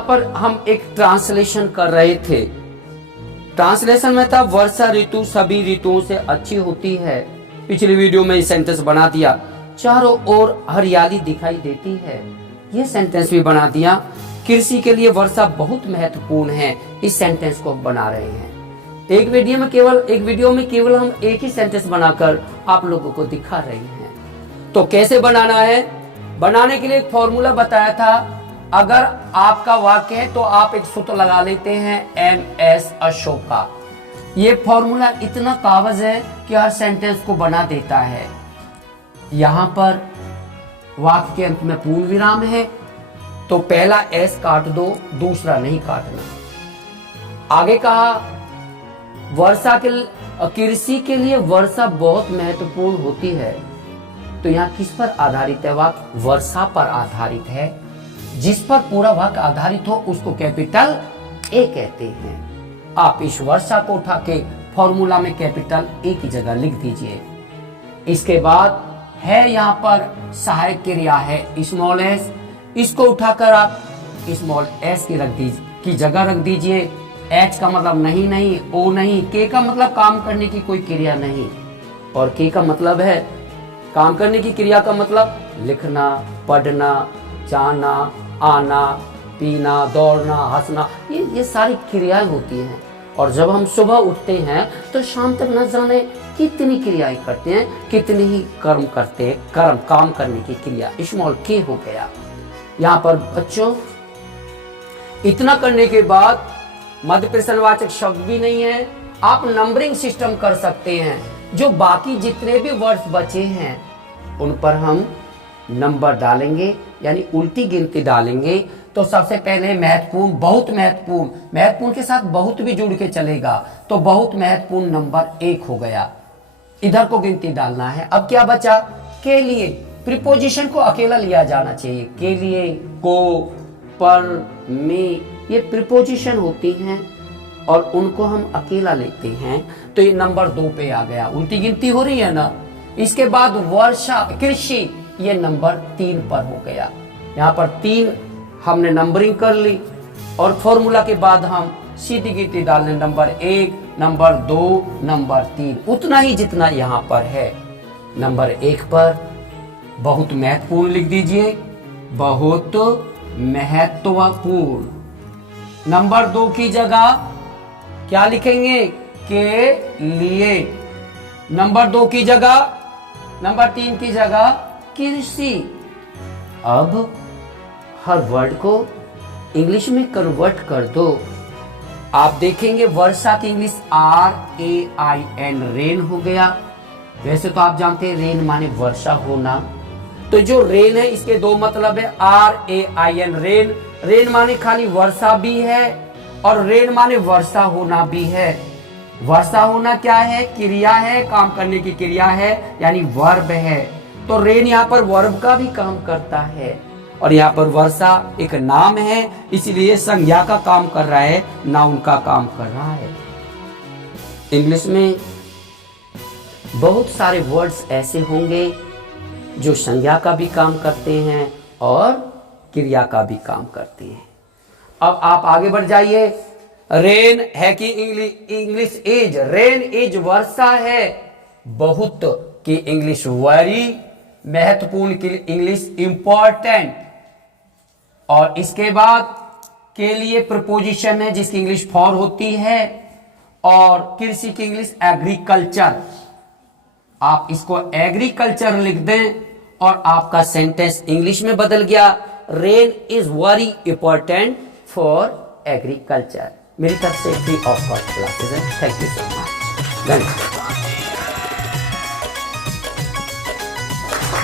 पर हम एक ट्रांसलेशन कर रहे थे। ट्रांसलेशन में था वर्षा ऋतु सभी ऋतुओं से अच्छी होती है। पिछली वीडियो में सेंटेंस बना दिया, चारों ओर हरियाली दिखाई देती है, ये सेंटेंस भी बना दिया। कृषि के लिए वर्षा बहुत महत्वपूर्ण है, इस सेंटेंस को बना रहे हैं। एक वीडियो में केवल हम एक ही सेंटेंस बनाकर आप लोगों को दिखा रहे हैं। तो कैसे बनाना है? बनाने के लिए एक फॉर्मूला बताया था। अगर आपका वाक्य है तो आप एक सूत्र लगा लेते हैं, MS अशोका। ये फॉर्मूला इतना कागज है कि हर सेंटेंस को बना देता है। यहां पर वाक्य के अंत में पूर्ण विराम है तो पहला S काट दो, दूसरा नहीं काटना। आगे कहा कृषि के लिए वर्षा बहुत महत्वपूर्ण होती है। तो यहाँ किस पर आधारित है वाक्य? वर्षा पर आधारित है। जिस पर पूरा वाक्य आधारित हो उसको कैपिटल A कहते हैं। आप इस वर्षा को उठा के फॉर्मूला में कैपिटल A की जगह लिख दीजिए। इसके बाद है यहाँ पर सहायक क्रिया है स्मॉल s, इसको उठाकर आप स्मॉल s की जगह रख दीजिए। H का मतलब नहीं, O नहीं, K का मतलब काम करने की कोई क्रिया नहीं, और K का मतलब है काम करने की क्रिया का मतलब लिखना, पढ़ना, जाना, आना, पीना, दौड़ना, हंसना, ये सारी क्रियाएं होती हैं। और जब हम सुबह उठते हैं तो शाम तक न जाने कितनी क्रियाएं करते हैं, कितनी ही कर्म करते हैं। काम करने की क्रिया स्मॉल K हो गया। यहाँ पर बच्चों इतना करने के बाद मध्य प्रश्नवाचक शब्द भी नहीं है। आप नंबरिंग सिस्टम कर सकते हैं। जो बाकी जितने भी वर्ड्स बचे हैं उन पर हम नंबर डालेंगे, यानी उल्टी गिनती डालेंगे। तो सबसे पहले महत्वपूर्ण, बहुत महत्वपूर्ण के साथ बहुत भी जुड़ के चलेगा, तो बहुत महत्वपूर्ण नंबर 1 हो गया। इधर को गिनती डालना है। अब क्या बचा? के लिए प्रीपोजिशन को अकेला लिया जाना चाहिए। के लिए, को, पर, में, ये प्रीपोजिशन होती हैं और उनको हम अकेला लेते हैं। तो ये नंबर 2 पे आ गया। उल्टी गिनती हो रही है ना। इसके बाद वर्षा, कृषि, ये नंबर 3 पर हो गया। यहाँ पर 3 हमने नंबरिंग कर ली और फॉर्मूला के बाद हम सीधी गिनती डालने, नंबर 1, नंबर 2, नंबर 3, उतना ही जितना यहाँ पर है। नंबर 1 पर बहुत महत्वपूर्ण लिख दीजिए, बहुत महत्वपूर्ण। नंबर 2 की जगह क्या लिखेंगे? के लिए। नंबर 2 की जगह, नंबर 3 की जगह कृषि। अब हर वर्ड को इंग्लिश में कन्वर्ट कर दो। आप देखेंगे वर्षा की इंग्लिश RAIN, रेन हो गया। वैसे तो आप जानते हैं रेन माने वर्षा होना। तो जो रेन है इसके 2 मतलब है। RAIN, रेन, रेन माने खाली वर्षा भी है और रेन माने वर्षा होना भी है। वर्षा होना क्या है? क्रिया है, काम करने की क्रिया है, यानी वर्ब है। तो रेन यहाँ पर वर्ब का भी काम करता है। और यहाँ पर वर्षा एक नाम है, इसलिए संज्ञा का काम कर रहा है, नाउन का काम कर रहा है। इंग्लिश में बहुत सारे वर्ड्स ऐसे होंगे जो संज्ञा का भी काम करते हैं और क्रिया का भी काम करते हैं। अब आप आगे बढ़ जाइए। रेन है कि इंग्लिश इज, रेन इज वर्षा है, बहुत की इंग्लिश वेरी, महत्वपूर्ण की इंग्लिश इंपॉर्टेंट। और इसके बाद के लिए प्रपोजिशन है जिसकी इंग्लिश फॉर होती है, और कृषि की इंग्लिश एग्रीकल्चर। आप इसको एग्रीकल्चर लिख दें और आपका सेंटेंस इंग्लिश में बदल गया। Rain is very important for agriculture. मेरी तरफ से फ्री ऑफ कॉस्ट क्लासेस है। Thank you so much. धन्यवाद।